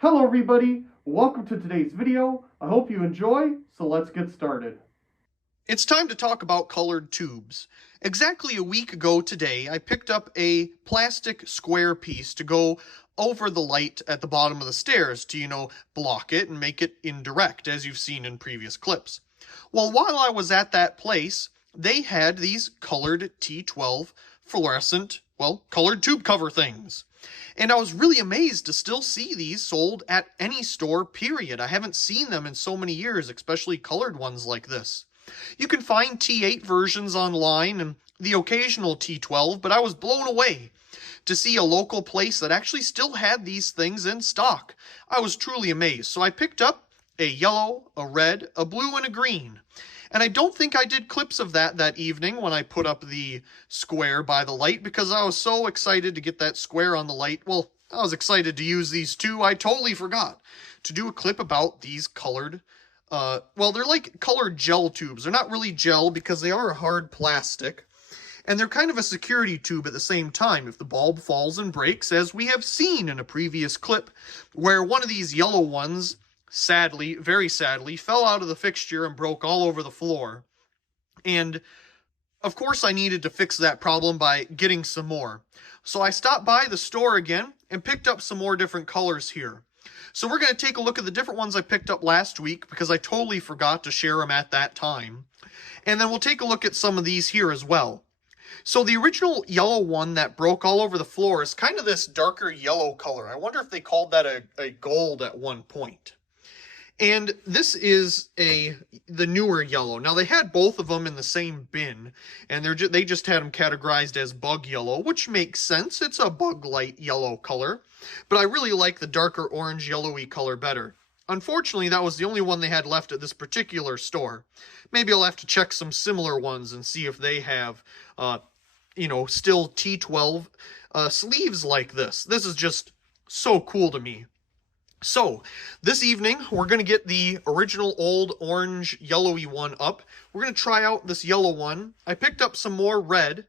Hello everybody, welcome to today's video. I hope you enjoy, so let's get started. It's time to talk about colored tubes. Exactly a week ago today, I picked up a plastic square piece to go over the light at the bottom of the stairs to, block it and make it indirect, as you've seen in previous clips. Well, while I was at that place, they had these colored T12 fluorescent, colored tube cover things. And I was really amazed to still see these sold at any store, period. I haven't seen them in so many years, especially colored ones like this. You can find T8 versions online and the occasional T12, but I was blown away to see a local place that actually still had these things in stock. I was truly amazed. So I picked up a yellow, a red, a blue, and a green. And I don't think I did clips of that evening when I put up the square by the light because I was so excited to get that square on the light. Well, I was excited to use these too. I totally forgot to do a clip about these colored they're like colored gel tubes. They're not really gel because they are a hard plastic. And they're kind of a security tube at the same time if the bulb falls and breaks, as we have seen in a previous clip, where one of these yellow ones, sadly, very sadly, fell out of the fixture and broke all over the floor. And, of course, I needed to fix that problem by getting some more. So I stopped by the store again and picked up some more different colors here. So we're going to take a look at the different ones I picked up last week because I totally forgot to share them at that time. And then we'll take a look at some of these here as well. So the original yellow one that broke all over the floor is kind of this darker yellow color. I wonder if they called that a gold at one point. And this is the newer yellow. Now, they had both of them in the same bin, and they just had them categorized as bug yellow, which makes sense. It's a bug light yellow color, but I really like the darker orange yellowy color better. Unfortunately, that was the only one they had left at this particular store. Maybe I'll have to check some similar ones and see if they have, still T12 sleeves like this. This is just so cool to me. So, this evening, we're going to get the original old orange yellowy one up. We're going to try out this yellow one. I picked up some more red,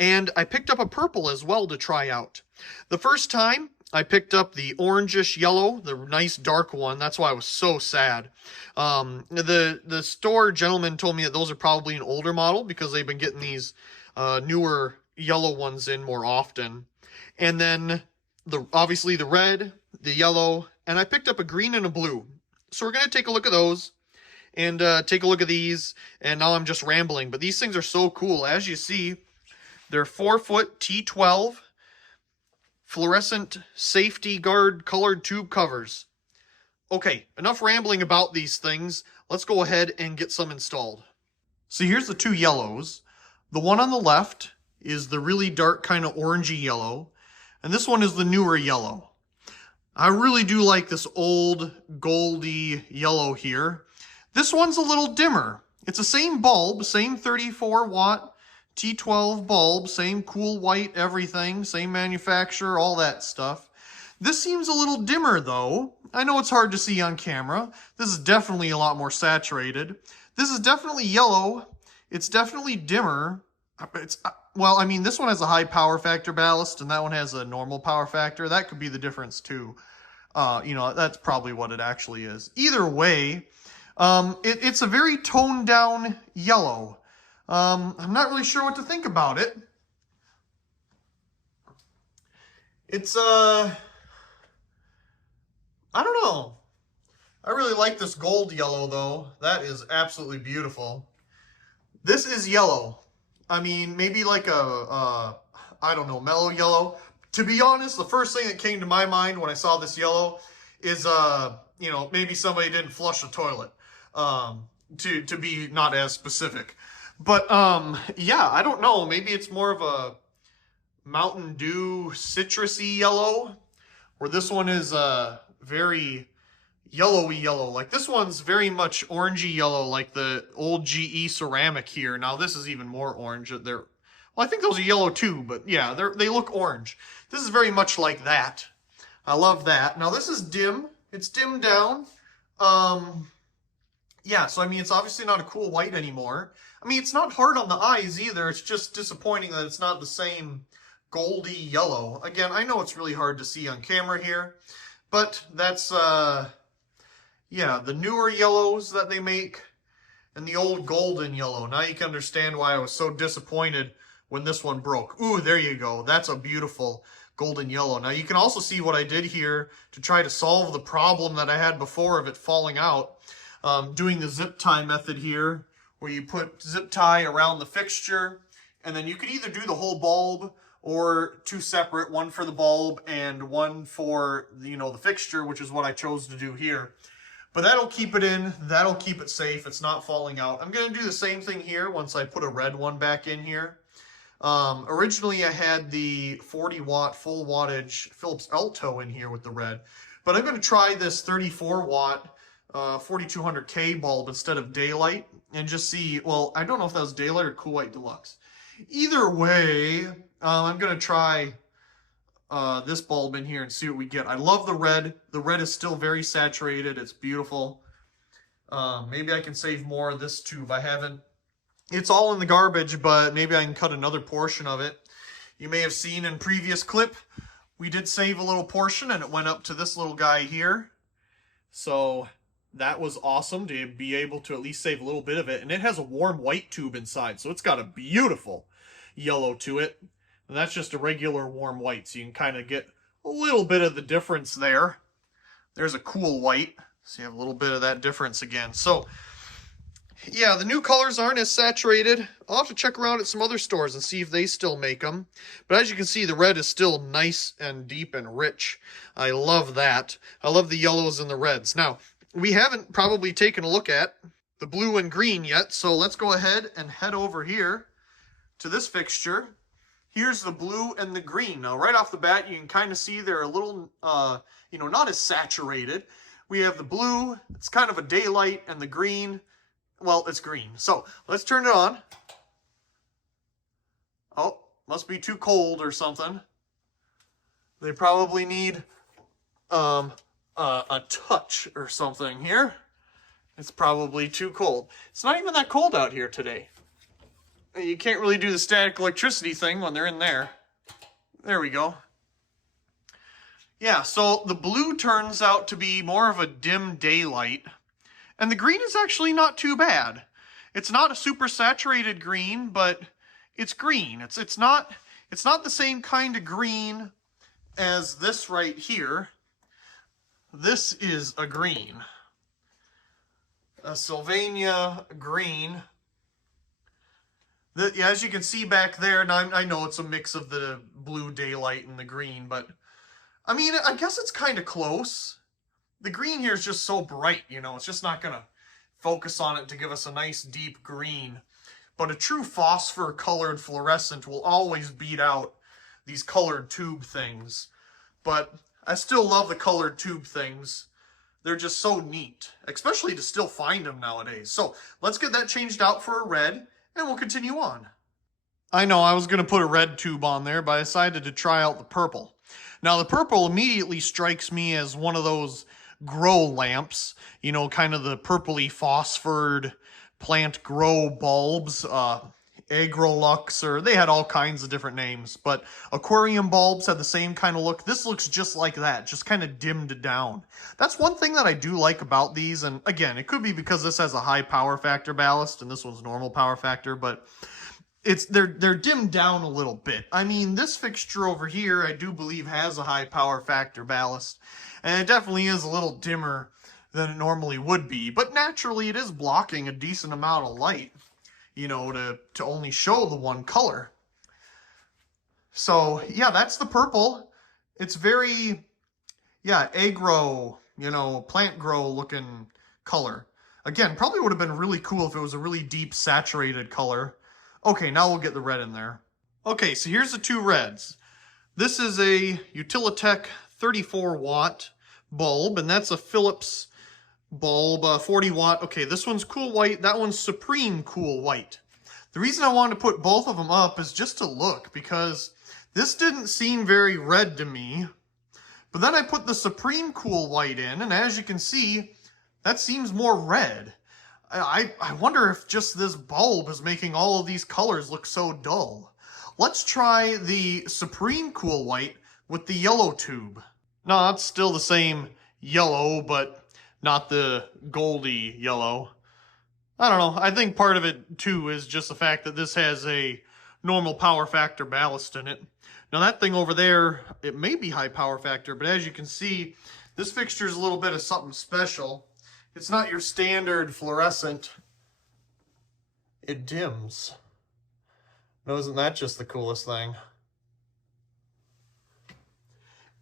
and I picked up a purple as well to try out. The first time, I picked up the orangish yellow, the nice dark one. That's why I was so sad. The store gentleman told me that those are probably an older model because they've been getting these newer yellow ones in more often. And then, obviously, the red, the yellow, and I picked up a green and a blue. So we're going to take a look at those and take a look at these. And now I'm just rambling, but these things are so cool. As you see, they're 4-foot T12 fluorescent safety guard colored tube covers. Okay, enough rambling about these things. Let's go ahead and get some installed. So here's the two yellows. The one on the left is the really dark kind of orangey yellow, and this one is the newer yellow. I really do like this old goldy yellow here. This one's a little dimmer. It's the same bulb, same 34 watt T12 bulb, same cool white everything, same manufacturer, all that stuff. This seems a little dimmer though. I know it's hard to see on camera. This is definitely a lot more saturated. This is definitely yellow. It's definitely dimmer. This one has a high power factor ballast and that one has a normal power factor. That could be the difference too. That's probably what it actually is. Either way, it's a very toned down yellow. I'm not really sure what to think about it. It's, I don't know. I really like this gold yellow though. That is absolutely beautiful. This is yellow. I mean, maybe like I don't know, mellow yellow. To be honest, the first thing that came to my mind when I saw this yellow is, maybe somebody didn't flush the toilet, to be not as specific. But, yeah, I don't know. Maybe it's more of a Mountain Dew citrusy yellow, where this one is, very yellowy yellow. Like, this one's very much orangey yellow, like the old GE ceramic here. Now, this is even more orange. I think those are yellow too, but yeah, they look orange. This is very much like that. I love that. Now this is dim. It's dimmed down. Yeah, so I mean, it's obviously not a cool white anymore. I mean, it's not hard on the eyes either. It's just disappointing that it's not the same goldy yellow. Again, I know it's really hard to see on camera here, But that's, yeah, the newer yellows that they make and the old golden yellow. Now you can understand why I was so disappointed when this one broke. Ooh, there you go. That's a beautiful golden yellow. Now you can also see what I did here to try to solve the problem that I had before of it falling out. Doing the zip tie method here, where you put zip tie around the fixture, and then you could either do the whole bulb or two separate, one for the bulb and one for, you know, the fixture, which is what I chose to do here. But that'll keep it in, that'll keep it safe, it's not falling out. I'm going to do the same thing here once I put a red one back in here. Originally I had the 40 watt full wattage Philips Alto in here with the red, but I'm going to try this 34 watt 4200K bulb instead of daylight and just see, well, I don't know if that was daylight or cool white deluxe. Either way, I'm going to try this bulb in here and see what we get. I love the red. The red is still very saturated. It's beautiful. Maybe I can save more of this tube. I haven't. It's all in the garbage, but maybe I can cut another portion of it. You may have seen in previous clip, we did save a little portion and it went up to this little guy here. So that was awesome to be able to at least save a little bit of it. And it has a warm white tube inside, so it's got a beautiful yellow to it. And that's just a regular warm white, so you can kind of get a little bit of the difference there. There's a cool white, so you have a little bit of that difference again. So, yeah, the new colors aren't as saturated. I'll have to check around at some other stores and see if they still make them. But as you can see, the red is still nice and deep and rich. I love that. I love the yellows and the reds. Now, we haven't probably taken a look at the blue and green yet, so let's go ahead and head over here to this fixture. Here's the blue and the green. Now, right off the bat, you can kind of see they're a little, you know, not as saturated. We have the blue, it's kind of a daylight, and the green, well, it's green. So, let's turn it on. Oh, must be too cold or something. They probably need a touch or something here. It's probably too cold. It's not even that cold out here today. You can't really do the static electricity thing when they're in there. There we go. Yeah, so the blue turns out to be more of a dim daylight. And the green is actually not too bad. It's not a super saturated green, but it's green. It's not the same kind of green as this right here. This is a green. A Sylvania green. Yeah, as you can see back there, and I know it's a mix of the blue daylight and the green, but I mean, I guess it's kind of close. The green here is just so bright, you know, it's just not going to focus on it to give us a nice deep green. But a true phosphor colored fluorescent will always beat out these colored tube things. But I still love the colored tube things. They're just so neat, especially to still find them nowadays. So let's get that changed out for a red. And we'll continue on. I know I was going to put a red tube on there, but I decided to try out the purple. Now, the purple immediately strikes me as one of those grow lamps, you know, kind of the purpley phosphored plant grow bulbs, Agrolux, or they had all kinds of different names, but aquarium bulbs had the same kind of look. This looks just like that, just kind of dimmed down. That's one thing that I do like about these, and again, it could be because this has a high power factor ballast and this one's normal power factor, but they're dimmed down a little bit. I mean, this fixture over here, I do believe has a high power factor ballast, and it definitely is a little dimmer than it normally would be, but naturally it is blocking a decent amount of light, you know, to only show the one color. So, yeah, that's the purple. It's very, yeah, agro, you know, plant grow looking color. Again, probably would have been really cool if it was a really deep saturated color. Okay, now we'll get the red in there. Okay, so here's the two reds. This is a Utilitech 34 watt bulb, and that's a Philips bulb, 40 watt. Okay, this one's cool white, that one's supreme cool white. The reason I wanted to put both of them up is just to look, because this didn't seem very red to me. But then I put the supreme cool white in, and as you can see, that seems more red. I wonder if just this bulb is making all of these colors look so dull. Let's try the supreme cool white with the yellow tube. No, it's still the same yellow, but not the goldy yellow. I don't know. I think part of it, too, is just the fact that this has a normal power factor ballast in it. Now, that thing over there, it may be high power factor, but as you can see, this fixture is a little bit of something special. It's not your standard fluorescent. It dims. Now, isn't that just the coolest thing?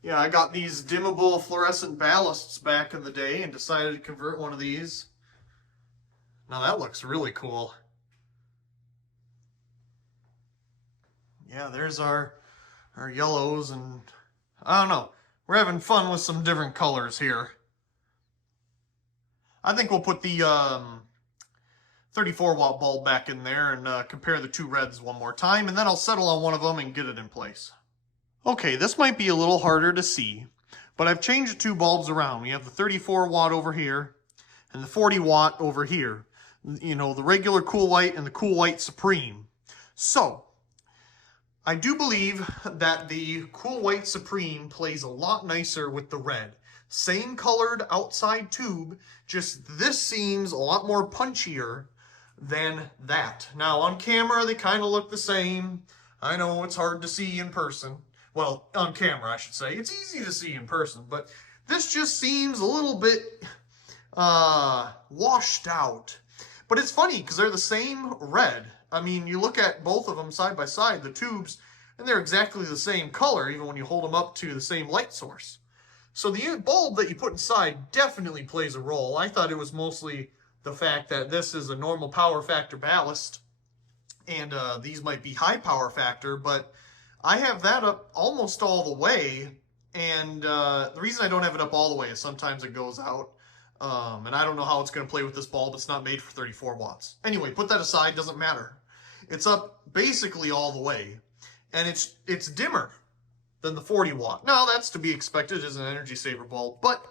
Yeah, I got these dimmable fluorescent ballasts back in the day and decided to convert one of these. Now that looks really cool. Yeah, there's our yellows, and I don't know. We're having fun with some different colors here. I think we'll put the 34 watt bulb back in there and compare the two reds one more time, and then I'll settle on one of them and get it in place. Okay, this might be a little harder to see, but I've changed the two bulbs around. We have the 34 watt over here and the 40 watt over here. You know, the regular Cool White and the Cool White Supreme. So, I do believe that the Cool White Supreme plays a lot nicer with the red. Same colored outside tube, just this seems a lot more punchier than that. Now, on camera, they kind of look the same. I know it's hard to see in person. Well, on camera, I should say. It's easy to see in person, but this just seems a little bit washed out. But it's funny because they're the same red. I mean, you look at both of them side by side, the tubes, and they're exactly the same color, even when you hold them up to the same light source. So the bulb that you put inside definitely plays a role. I thought it was mostly the fact that this is a normal power factor ballast, and these might be high power factor, but I have that up almost all the way, and the reason I don't have it up all the way is sometimes it goes out, and I don't know how it's going to play with this bulb. It's not made for 34 watts. Anyway, put that aside, doesn't matter. It's up basically all the way, and it's dimmer than the 40 watt. Now, that's to be expected as an energy saver bulb, but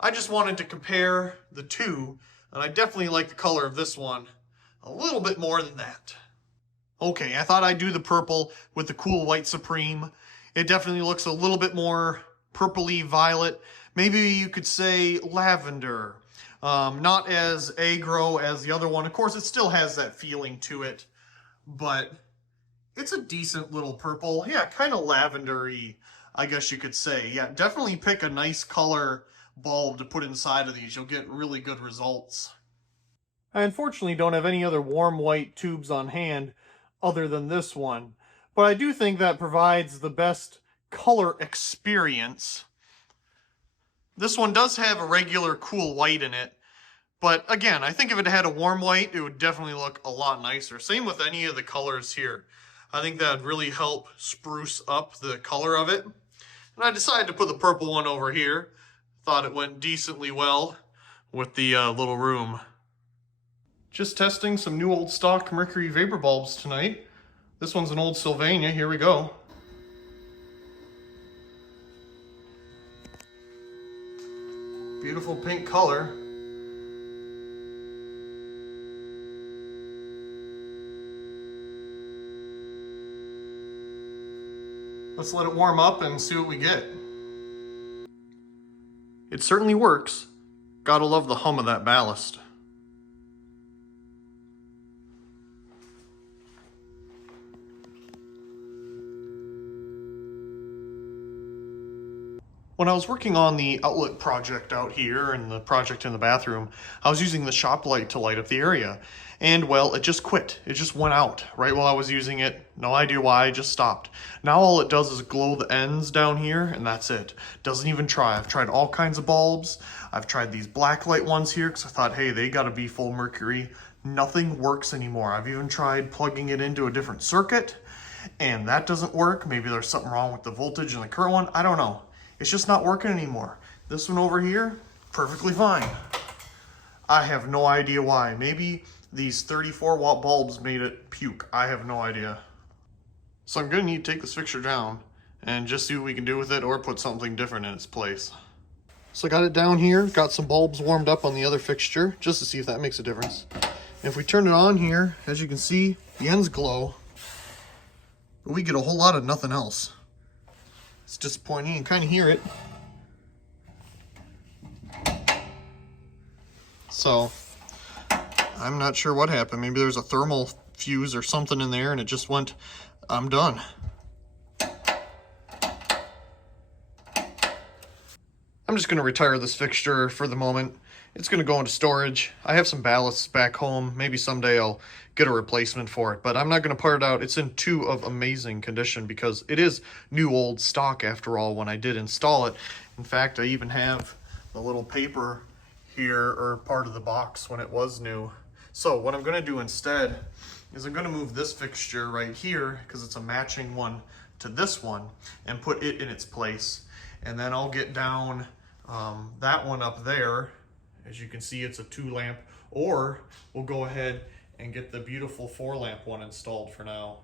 I just wanted to compare the two, and I definitely like the color of this one a little bit more than that. Okay, I thought I'd do the purple with the Cool White Supreme. It definitely looks a little bit more purpley violet. Maybe you could say lavender. Not as aggro as the other one. Of course, it still has that feeling to it, but it's a decent little purple. Yeah, kind of lavender-y, I guess you could say. Yeah, definitely pick a nice color bulb to put inside of these. You'll get really good results. I unfortunately don't have any other warm white tubes on hand other than this one, but I do think that provides the best color experience. This one does have a regular cool white in it, but again, I think if it had a warm white, it would definitely look a lot nicer. Same with any of the colors here. I think that would really help spruce up the color of it. And I decided to put the purple one over here. Thought it went decently well with the little room. Just testing some new old stock mercury vapor bulbs tonight. This one's an old Sylvania. Here we go. Beautiful pink color. Let's let it warm up and see what we get. It certainly works. Gotta love the hum of that ballast. When I was working on the outlet project out here and the project in the bathroom, I was using the shop light to light up the area. And well, it just quit. It just went out right while I was using it. No idea why, it just stopped. Now all it does is glow the ends down here, and that's it. Doesn't even try. I've tried all kinds of bulbs. I've tried these black light ones here because I thought, hey, they gotta be full mercury. Nothing works anymore. I've even tried plugging it into a different circuit, and that doesn't work. Maybe there's something wrong with the voltage in the current one. I don't know. It's just not working anymore. This one over here, perfectly fine. I have no idea why. Maybe these 34 watt bulbs made it puke. I have no idea. So I'm gonna need to take this fixture down and just see what we can do with it or put something different in its place. So I got it down here, got some bulbs warmed up on the other fixture just to see if that makes a difference. If we turn it on here, as you can see, the ends glow, but we get a whole lot of nothing else. It's disappointing. You can kind of hear it. So I'm not sure what happened. Maybe there's a thermal fuse or something in there and it just went, I'm done. I'm just going to retire this fixture for the moment. It's going to go into storage. I have some ballasts back home. Maybe someday I'll get a replacement for it, but I'm not going to part it out. It's in of amazing condition because it is new old stock after all when I did install it. In fact, I even have the little paper here, or part of the box when it was new. So what I'm going to do instead is I'm going to move this fixture right here because it's a matching one to this one and put it in its place. And then I'll get down that one up there. As you can see, it's a 2-lamp, or we'll go ahead and get the beautiful 4-lamp one installed for now.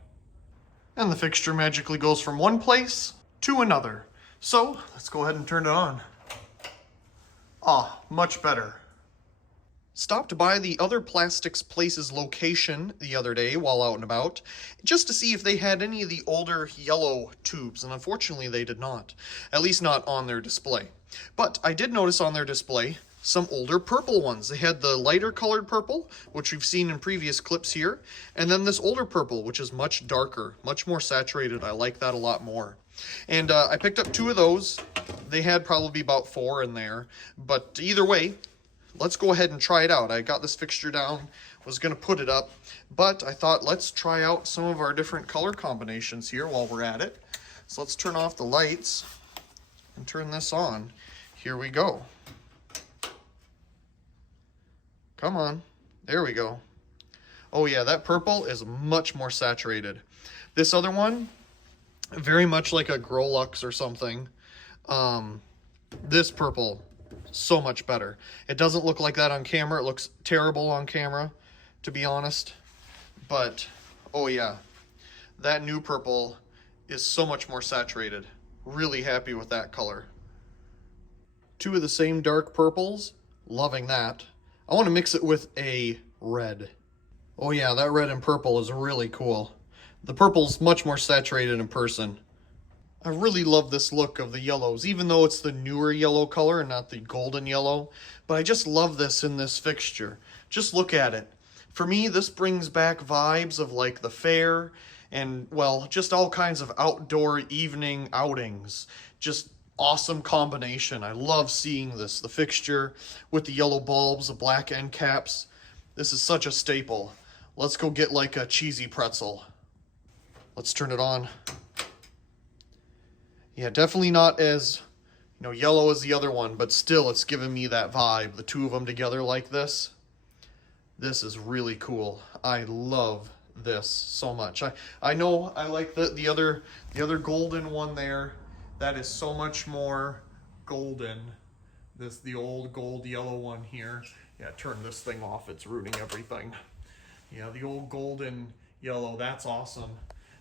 And the fixture magically goes from one place to another. So let's go ahead and turn it on. Ah, much better. Stopped by the Other Plastics Places location the other day while out and about, just to see if they had any of the older yellow tubes, and unfortunately they did not. At least not on their display. But I did notice on their display some older purple ones. They had the lighter colored purple, which we've seen in previous clips here, and then this older purple, which is much darker, much more saturated. I like that a lot more. And I picked up 2 of those. They had probably about 4 in there, but either way, let's go ahead and try it out. I got this fixture down, was going to put it up, but I thought let's try out some of our different color combinations here while we're at it. So let's turn off the lights and turn this on. Here we go. Come on. There we go. Oh yeah, that purple is much more saturated. This other one, very much like a Grolux or something. This purple, so much better. It doesn't look like that on camera. It looks terrible on camera, to be honest. But, oh yeah, that new purple is so much more saturated. Really happy with that color. 2 of the same dark purples, loving that. I want to mix it with a red. Oh yeah, that red and purple is really cool. The purple's much more saturated in person. I really love this look of the yellows, even though it's the newer yellow color and not the golden yellow. But I just love this in this fixture. Just look at it. For me, this brings back vibes of like the fair and, well, just all kinds of outdoor evening outings. Just awesome combination. I love seeing this. The fixture with the yellow bulbs, the black end caps. This is such a staple. Let's go get like a cheesy pretzel. Let's turn it on. Yeah, definitely not as, yellow as the other one, but still it's giving me that vibe. The 2 of them together like this. This is really cool. I love this so much. I know I like the other golden one there. That is so much more golden. The old gold yellow one here. Yeah, turn this thing off. It's ruining everything. Yeah, the old golden yellow, that's awesome.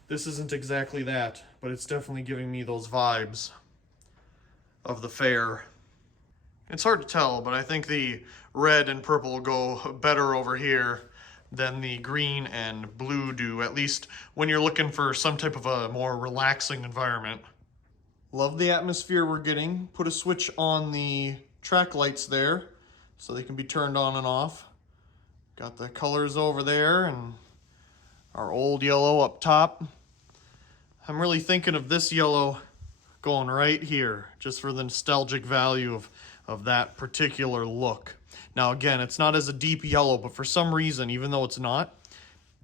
This isn't exactly that, but it's definitely giving me those vibes of the fair. It's hard to tell, but I think the red and purple go better over here than the green and blue do, at least when you're looking for some type of a more relaxing environment. Love the atmosphere we're getting. Put a switch on the track lights there so they can be turned on and off. Got the colors over there and our old yellow up top. I'm really thinking of this yellow going right here, just for the nostalgic value of that particular look. Now again, it's not as a deep yellow, but for some reason, even though it's not,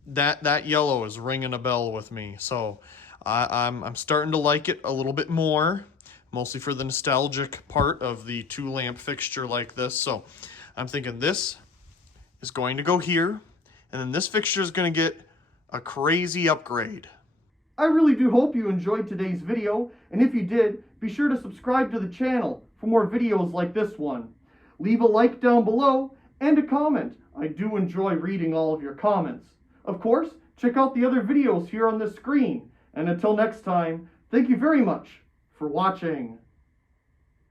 that yellow is ringing a bell with me. So I'm starting to like it a little bit more, mostly for the nostalgic part of the 2-lamp fixture like this. So I'm thinking this is going to go here, and then this fixture is going to get a crazy upgrade. I really do hope you enjoyed today's video, and if you did, be sure to subscribe to the channel for more videos like this one. Leave a like down below and a comment. I do enjoy reading all of your comments. Of course, check out the other videos here on the screen. And until next time, thank you very much for watching.